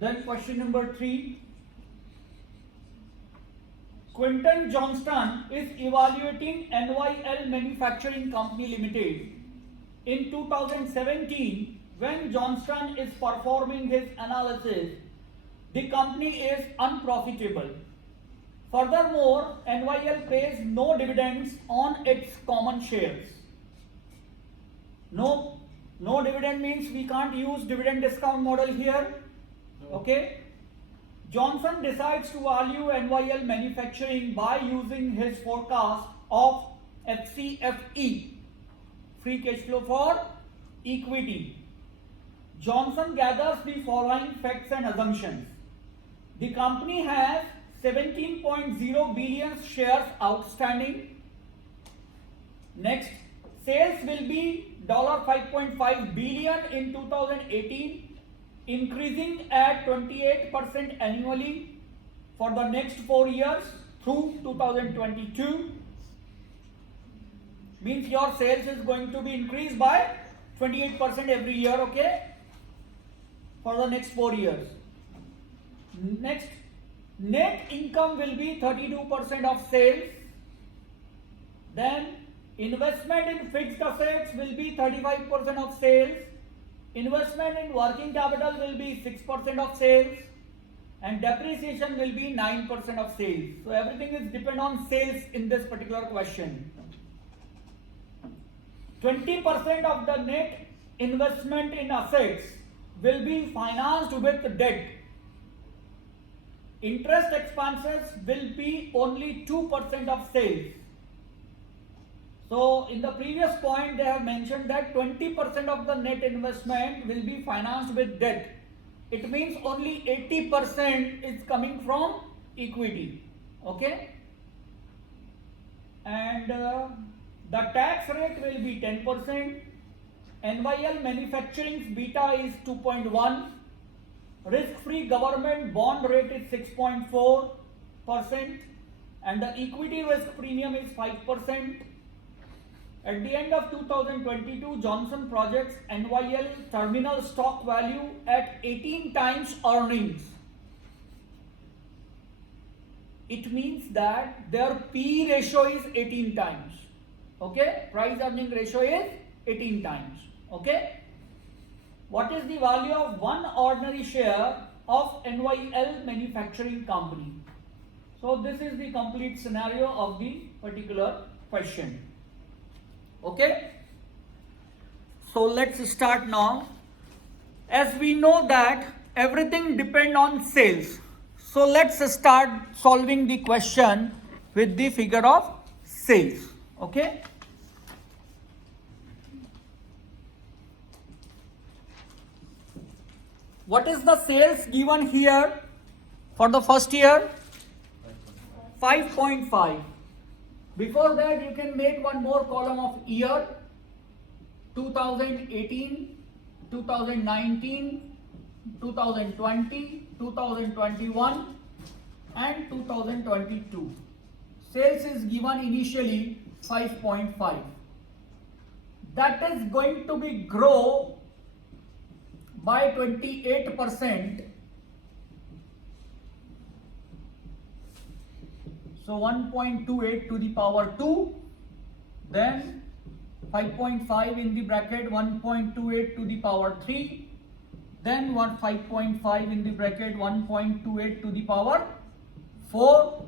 Then question number 3. Quinton Johnston is evaluating NYL Manufacturing Company Limited. In 2017, when Johnston is performing his analysis, the company is unprofitable. Furthermore, NYL pays no dividends on its common shares. No dividend means we can't use dividend discount model here. Okay. Johnson decides to value NYL Manufacturing by using his forecast of FCFE, free cash flow for equity. Johnson gathers the following facts and assumptions. The company has 17.0 billion shares outstanding. Next, sales will be $5.5 billion in 2018. Increasing at 28% annually for the next 4 years through 2022. Means your sales is going to be increased by 28% every year, okay, for the next 4 years. Next, net income will be 32% of sales. Then investment in fixed assets will be 35% of sales. Investment in working capital will be 6% of sales, and depreciation will be 9% of sales. So everything is depend on sales in this particular question. 20% of the net investment in assets will be financed with debt. Interest expenses will be only 2% of sales. So in the previous point they have mentioned that 20% of the net investment will be financed with debt. It means only 80% is coming from equity. Okay. And the tax rate will be 10%. NYL Manufacturing's beta is 2.1. Risk-free government bond rate is 6.4%. And the equity risk premium is 5%. At the end of 2022, Johnson projects NYL terminal stock value at 18 times earnings. It means that their P ratio is 18 times. Okay, price earning ratio is 18 times. Okay, what is the value of one ordinary share of NYL Manufacturing Company? So this is the complete scenario of the particular question. Okay, so let's start now. As we know that everything depends on sales, so let's start solving the question with the figure of sales. Okay, what is the sales given here for the first year? 5.5. Before that, you can make one more column of year: 2018, 2019, 2020, 2021 and 2022. Sales is given initially 5.5. That is going to be grow by 28%. So 1.28 to the power 2, then 5.5 in the bracket 1.28 to the power 3, then 5.5 in the bracket 1.28 to the power 4,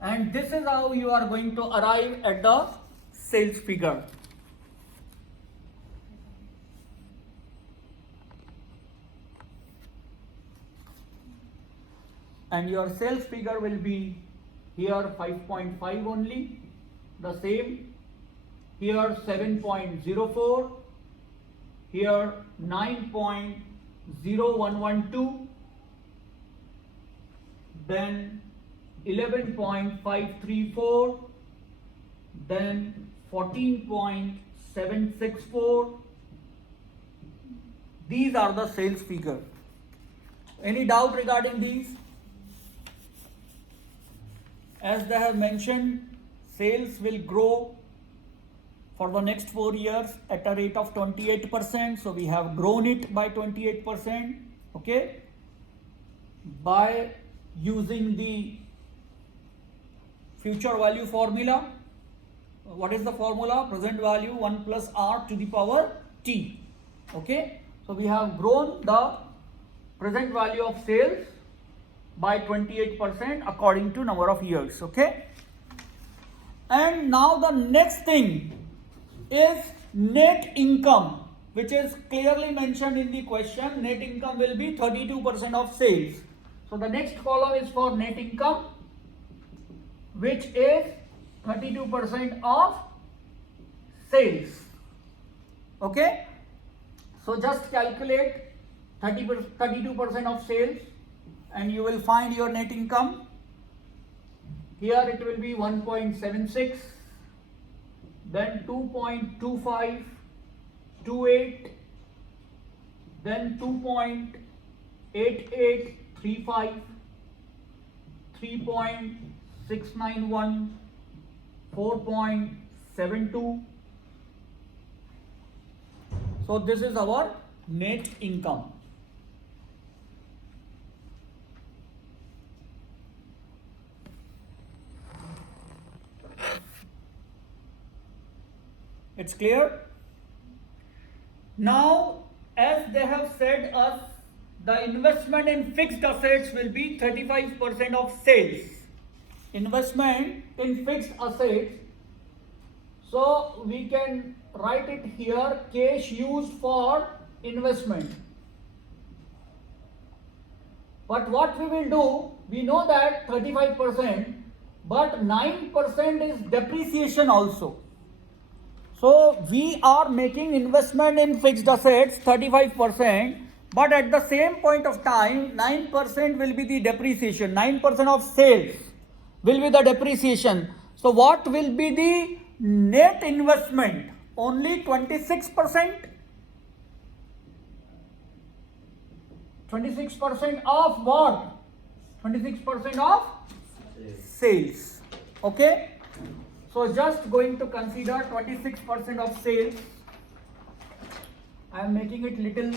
and this is how you are going to arrive at the sales figure. And your sales figure will be here 5.5 only, the same, here 7.04, here 9.0112, then 11.534, then 14.764. These are the sales figure. Any doubt regarding these? As they have mentioned, sales will grow for the next 4 years at a rate of 28%. So we have grown it by 28%. Okay. by using the future value formula. What is the formula? Present value 1 plus r to the power t. Okay, so we have grown the present value of sales by 28% according to number of years. Okay, and now the next thing is net income, which is clearly mentioned in the question. Net income will be 32% of sales. So the next column is for net income, which is 32% of sales. Okay, so just calculate 32% of sales and you will find your net income. Here it will be 1.76, then 2.25, 28, then 2.8835, 3.691, 4.72. So this is our net income. It's clear? Now, as they have said us, the investment in fixed assets will be 35% of sales. Investment in fixed assets. So we can write it here, cash used for investment. But what we will do, we know that 35%, but 9% is depreciation also. So we are making investment in fixed assets 35%, but at the same point of time 9% will be the depreciation. 9% of sales will be the depreciation. So what will be the net investment? Only 26%. 26% of what? 26% of sales. Okay. So just going to consider 26% of sales. I am making it little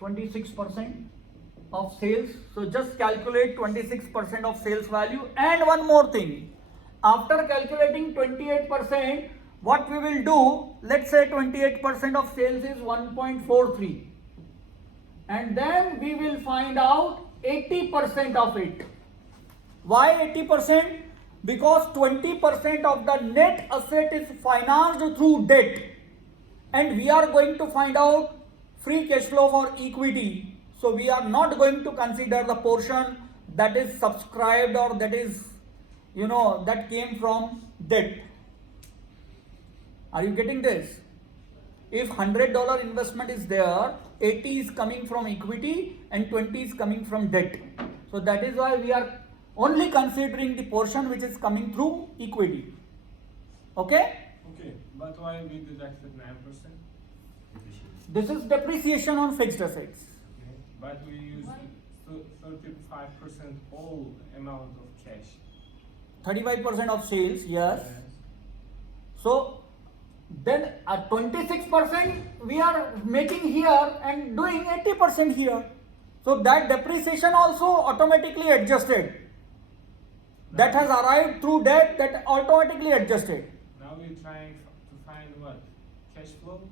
(26% of sales). So just calculate 26% of sales value. And one more thing, after calculating 28%, what we will do, let's say 28% of sales is 1.43. And then we will find out 80% of it. Why 80%? Because 20% of the net asset is financed through debt. And we are going to find out free cash flow for equity. So we are not going to consider the portion that is subscribed or that is, that came from debt. Are you getting this? If $100 investment is there, 80 is coming from equity and 20 is coming from debt. So that is why we are only considering the portion which is coming through equity. Okay? Okay, but why we deducted 9%? This is depreciation on fixed assets. Okay, but we used 35% all amount of cash. 35% of sales, yes. So then 26% we are making here and doing 80% here. So that depreciation also automatically adjusted. That has arrived through debt, that automatically adjusted. Now we're trying to find what? Cash flow?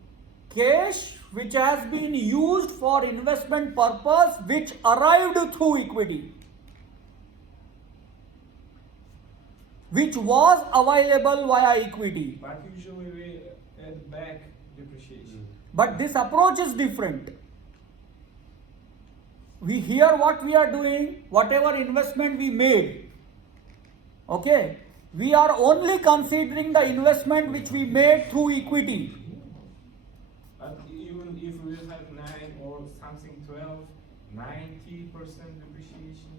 Cash which has been used for investment purpose, which arrived through equity, which was available via equity. But usually we add back depreciation. But this approach is different. We hear what we are doing, whatever investment we made. Okay, we are only considering the investment which we made through equity. But even if we have 9 or something 12, 90% depreciation,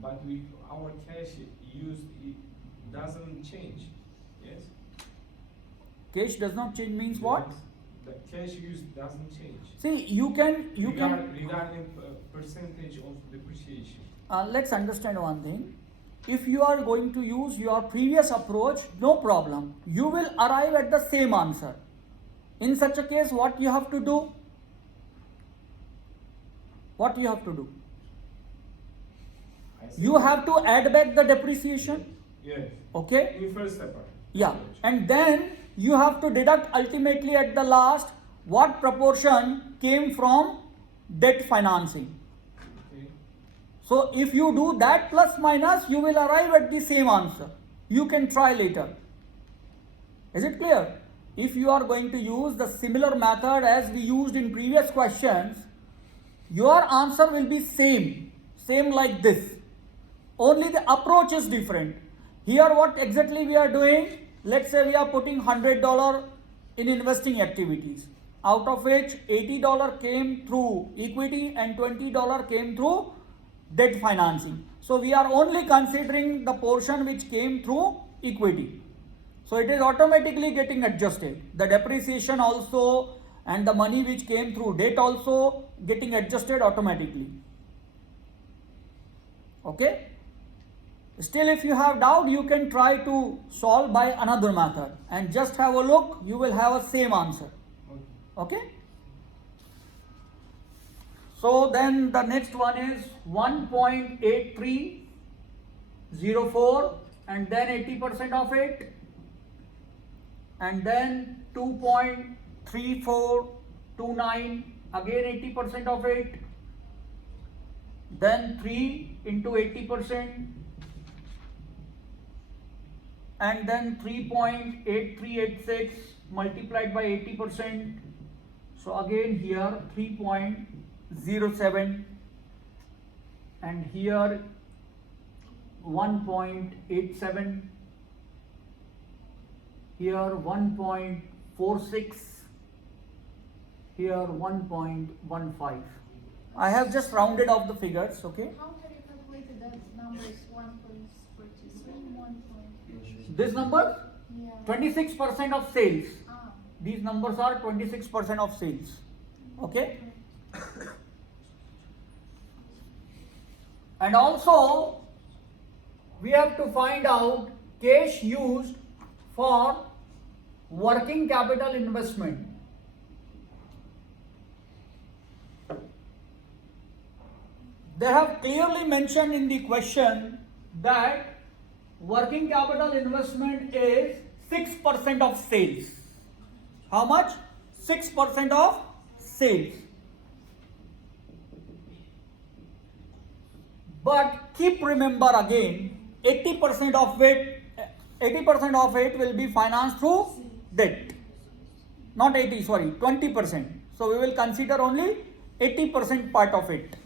but our cash used doesn't change. Yes? Cash does not change means what? The cash used doesn't change. See, you can regarding percentage of depreciation. Let's understand one thing. If you are going to use your previous approach, no problem. You will arrive at the same answer. In such a case, what you have to do? What you have to do? I see. You have to add back the depreciation. Yes. Okay? In first step. Yeah. And then you have to deduct ultimately at the last what proportion came from debt financing. Okay. So if you do that plus minus, you will arrive at the same answer. You can try later. Is it clear? If you are going to use the similar method as we used in previous questions, your answer will be same like this. Only the approach is different. Here what exactly we are doing? Let's say we are putting $100 in investing activities, out of which $80 came through equity and $20 came through debt financing. So we are only considering the portion which came through equity. So it is automatically getting adjusted. The depreciation also and the money which came through debt also getting adjusted automatically. Okay? Still, if you have doubt, you can try to solve by another method and just have a look. You will have a same answer. Okay? So then the next one is 1.8304 and then 80% of it, and then 2.3429 again 80% of it, then 3 into 80%, and then 3.8386 multiplied by 80%. So again here 3.07 and here 1.87, here 1.46, here 1.15. I have just rounded off the figures, okay? How have you calculated that numbers 1.43, 1. This number, Yeah. 26% of sales. Ah. These numbers are 26% of sales. Okay? And also, we have to find out cash used for working capital investment. They have clearly mentioned in the question that working capital investment is 6% of sales. How much? 6% of sales. But keep remember again, 80% of it will be financed through debt. Not 20%. So we will consider only 80% part of it.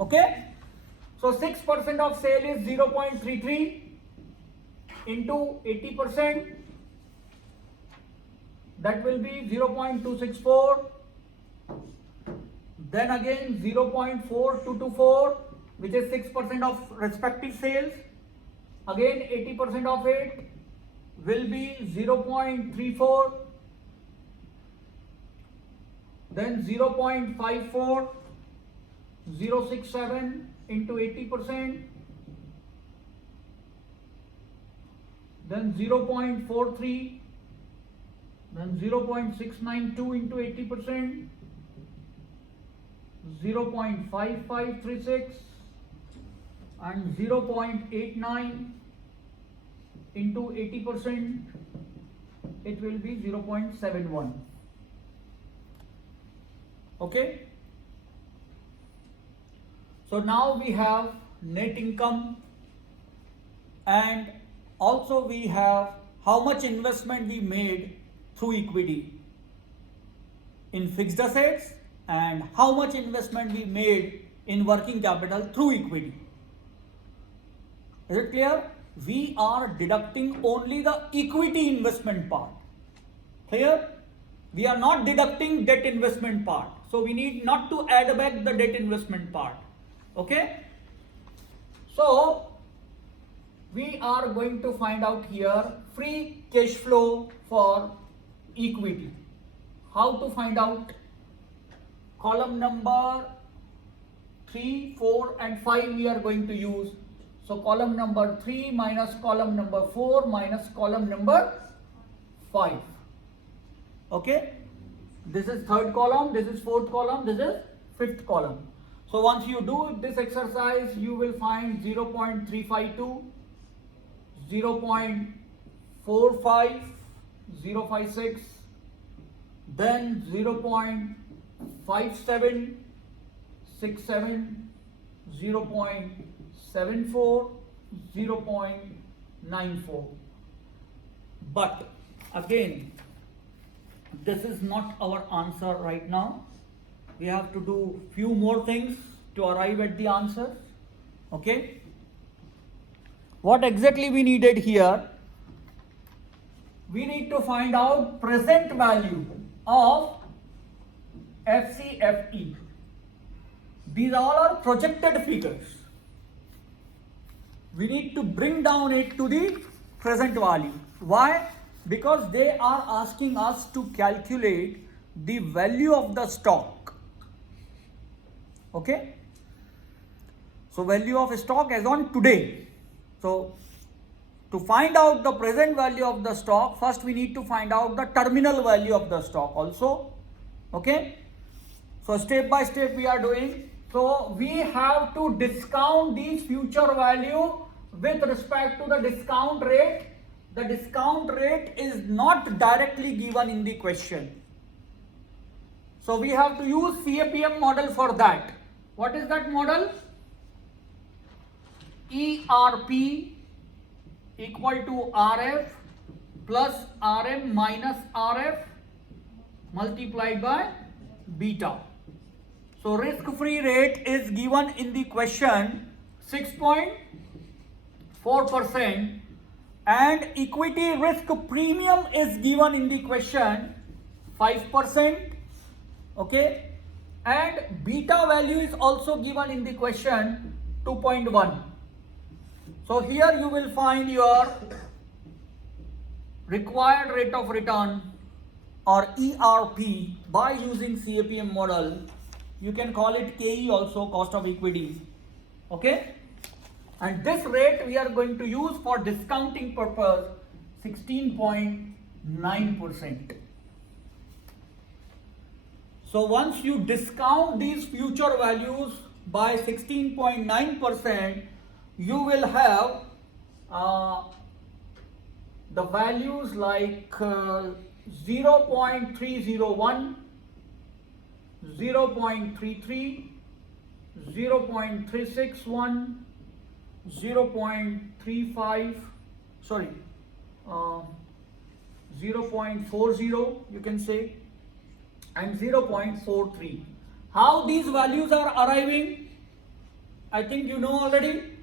Okay? So 6% of sale is 0.33 into 80%. That will be 0.264. Then again 0.4224, which is 6% of respective sales. Again 80% of it will be 0.34. Then 0.54, 0.67 into 80%. Then 0.43. Then 0.692 into 80%. 0.5536 and 0.89 into 80%, it will be 0.71. Okay? So now we have net income and also we have how much investment we made through equity in fixed assets and how much investment we made in working capital through equity. Is it clear? We are deducting only the equity investment part. Clear? We are not deducting debt investment part. So we need not to add back the debt investment part. Okay? So we are going to find out here free cash flow for equity. How to find out? Column number 3, 4 and 5 we are going to use. So column number 3 minus column number 4 minus column number 5. Okay? This is third column, this is fourth column, this is fifth column. So once you do this exercise, you will find 0.352, 0.45, 0.56, then 0.57, 67, 0.74, 0.94. But again, this is not our answer right now. We have to do few more things to arrive at the answer. Okay? What exactly we needed here? We need to find out present value of FCFE. These all are projected figures. We need to bring down it to the present value. Why? Because they are asking us to calculate the value of the stock. Okay? So value of stock as on today. So to find out the present value of the stock, first we need to find out the terminal value of the stock also. Okay? So step by step we are doing. So we have to discount these future value with respect to the discount rate. The discount rate is not directly given in the question. So we have to use CAPM model for that. What is that model? ERP equal to RF plus RM minus RF multiplied by beta. So risk-free rate is given in the question 6.4% and equity risk premium is given in the question 5%. Okay, and beta value is also given in the question 2.1. So here you will find your required rate of return or ERP by using CAPM model. You can call it KE also, cost of equity. Okay, and this rate we are going to use for discounting purpose 16.9%. So once you discount these future values by 16.9%, you will have the values like 0.301, 0.33, 0.361, 0.35, 0.40 you can say, and 0.43. How these values are arriving? I think you know already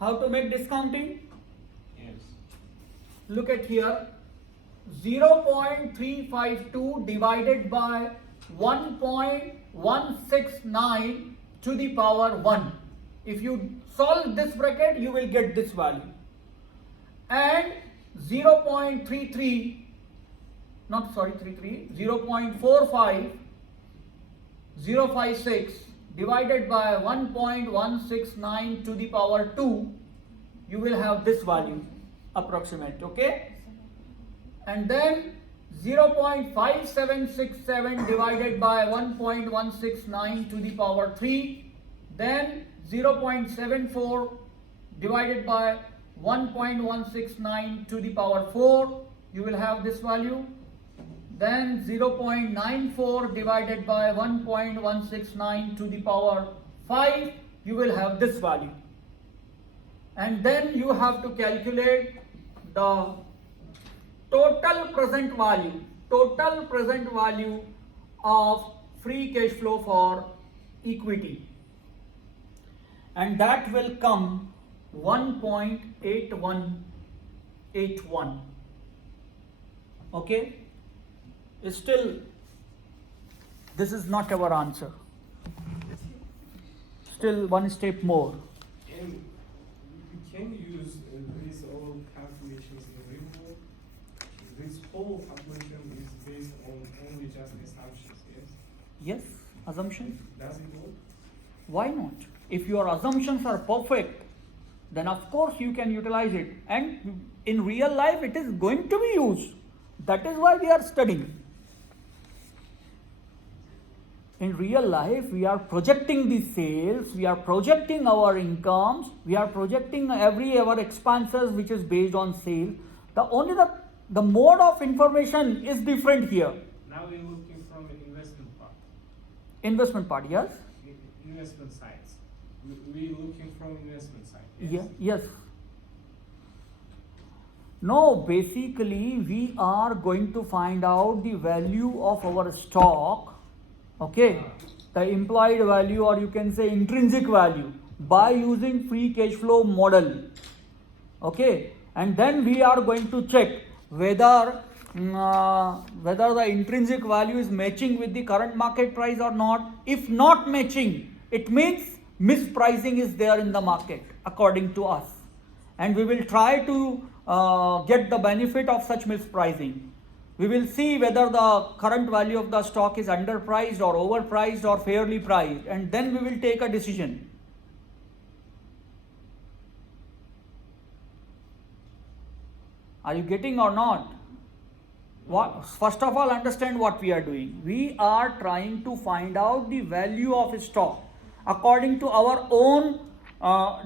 how to make discounting. Yes. Look at here, 0.352 divided by 1.169 to the power 1. If you solve this bracket, you will get this value. And 0.45 0.056 divided by 1.169 to the power 2, you will have this value approximate. Okay, and then 0.5767 divided by 1.169 to the power 3, then 0.74 divided by 1.169 to the power 4, you will have this value. Then 0.94 divided by 1.169 to the power 5, you will have this value. And then you have to calculate the total present value of free cash flow for equity. And that will come 1.8181. Okay? Still, this is not our answer. Still one step more. And you can use these all calculations in real world. This whole calculation is based on only just assumptions, yes? Yes, assumptions. Does it work? Why not? If your assumptions are perfect, then of course you can utilize it. And in real life, it is going to be used. That is why we are studying. In real life, we are projecting the sales, we are projecting our incomes, we are projecting our expenses which is based on sale. The mode of information is different here. Now we're looking from an investment part. Investment part, yes? Investment sides. We're looking from investment side. Yeah, yes. No, basically we are going to find out the value of our stock, okay, the implied value or you can say intrinsic value by using free cash flow model, okay, and then we are going to check whether the intrinsic value is matching with the current market price or not. If not matching, it means mispricing is there in the market according to us, and we will try to get the benefit of such mispricing. We will see whether the current value of the stock is underpriced or overpriced or fairly priced, and then we will take a decision. Are you getting or not? First of all, understand what we are doing. We are trying to find out the value of a stock according to our own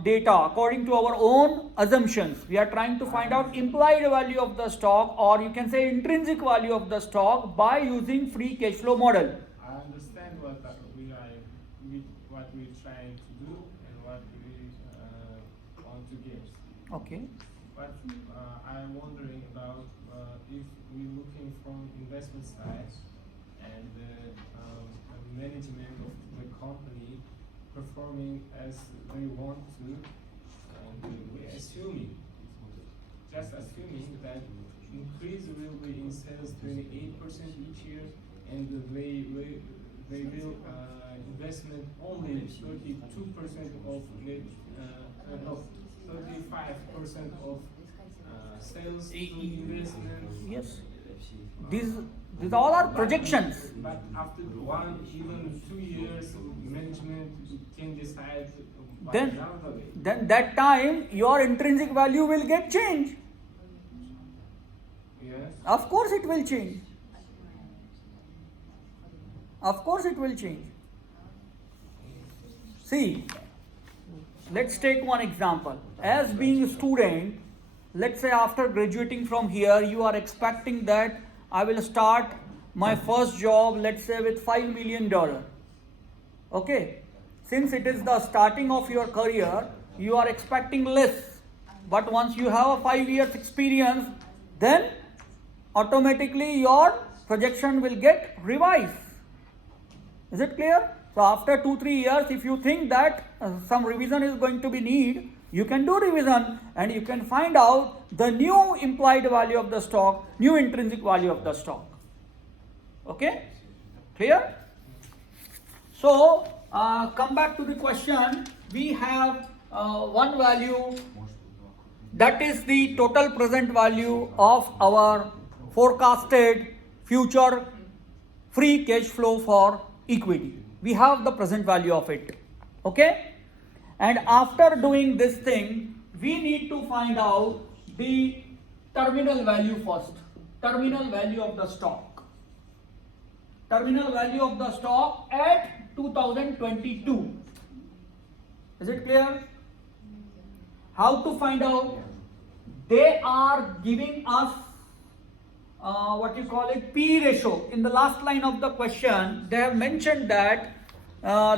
data, according to our own assumptions. We are trying to find out implied value of the stock, or you can say intrinsic value of the stock, by using free cash flow model. I understand what we're trying to do and what we want to get. Okay. But I'm wondering about if we're looking from investment side and management of the company performing as they want to, and we're just assuming that increase will be in sales 28% each year, and they will investment only 32% of the 35% of sales to investment. Yes. These all are projections. But after 1, even 2 years, management can decide by another way. Then that time your intrinsic value will get changed. Yes. Of course it will change. Of course it will change. See, let's take one example. As being a student, let's say after graduating from here, you are expecting that I will start my first job, let's say with $5 million. Okay. Since it is the starting of your career, you are expecting less. But once you have a 5 years experience, then automatically your projection will get revised. Is it clear? So after 2-3 years, if you think that some revision is going to be needed, you can do revision and you can find out the new implied value of the stock, new intrinsic value of the stock. Okay? Clear? So, come back to the question. We have one value, that is the total present value of our forecasted future free cash flow for equity. We have the present value of it. Okay? And after doing this thing, we need to find out the terminal value first. Terminal value of the stock. Terminal value of the stock at 2022. Is it clear? How to find out? They are giving us what you call it, P ratio. In the last line of the question, they have mentioned that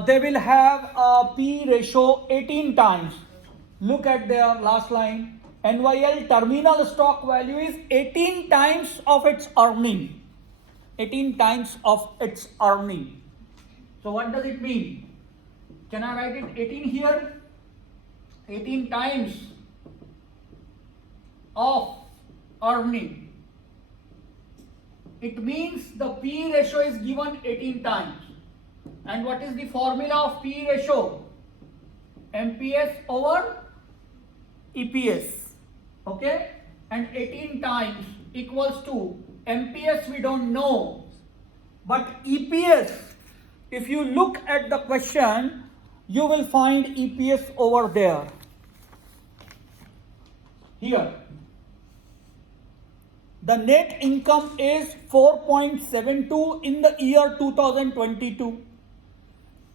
they will have a P ratio 18 times. Look at their last line. NYL terminal stock value is 18 times of its earning. 18 times of its earning. So what does it mean? Can I write it 18 here? 18 times of earning. It means the P ratio is given 18 times. And what is the formula of P ratio? MPS over EPS. Okay? And 18 times equals to MPS we don't know. But EPS, if you look at the question, you will find EPS over there. Here. The net income is 4.72 in the year 2022.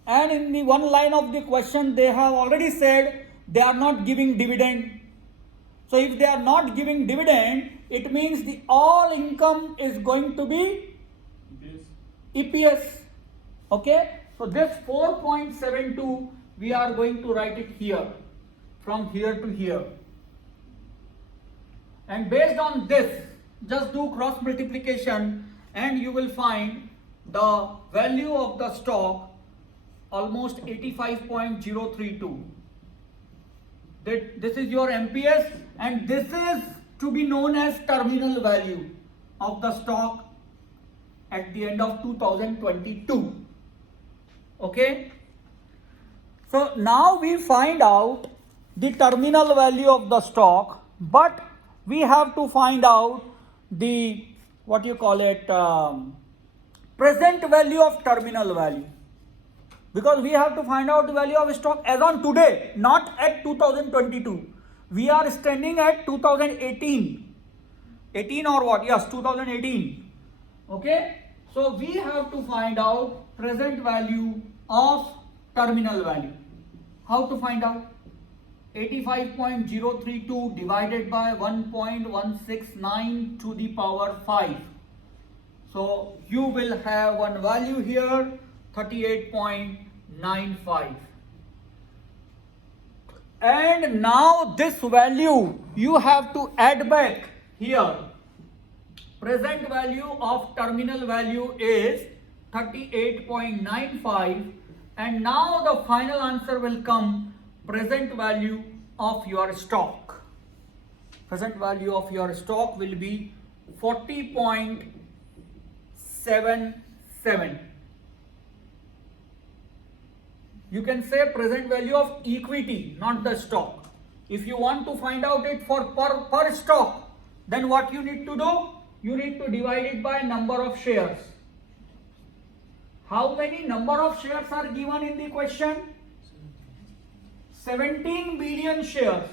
And in the one line of the question, they have already said they are not giving dividend. So if they are not giving dividend, it means the all income is going to be Yes. EPS. Okay, so this 4.72 we are going to write it here, from here to here. And based on this, just do cross multiplication and you will find the value of the stock almost 85.032. This is your MPS, and this is to be known as terminal value of the stock at the end of 2022. Okay, so now we find out the terminal value of the stock, but we have to find out the what you call it present value of terminal value, because we have to find out the value of stock as on today, not at 2022. We are standing at 2018. 18 or what? Yes, 2018. Okay, so we have to find out present value of terminal value. How to find out? 85.032 divided by 1.169 to the power 5. So you will have one value here, 38.95. And now this value you have to add back here. Present value of terminal value is 38.95, and now the final answer will come present value of your stock. Present value of your stock will be 40.77. You can say present value of equity, not the stock. If you want to find out it for per stock, then what you need to do? You need to divide it by number of shares. How many number of shares are given in the question? 17 billion shares.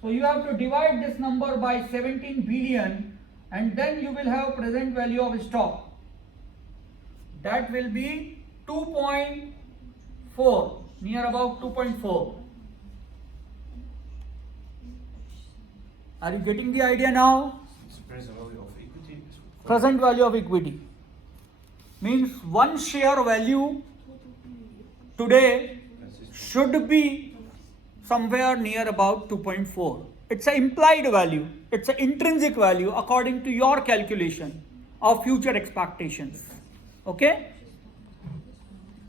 So you have to divide this number by 17 billion, and then you will have present value of stock. That will be 2.4, near about 2.4. Are you getting the idea now? Present value of equity. Present value of equity means one share value today should be somewhere near about 2.4. It's an implied value. It's an intrinsic value according to your calculation of future expectations. Okay?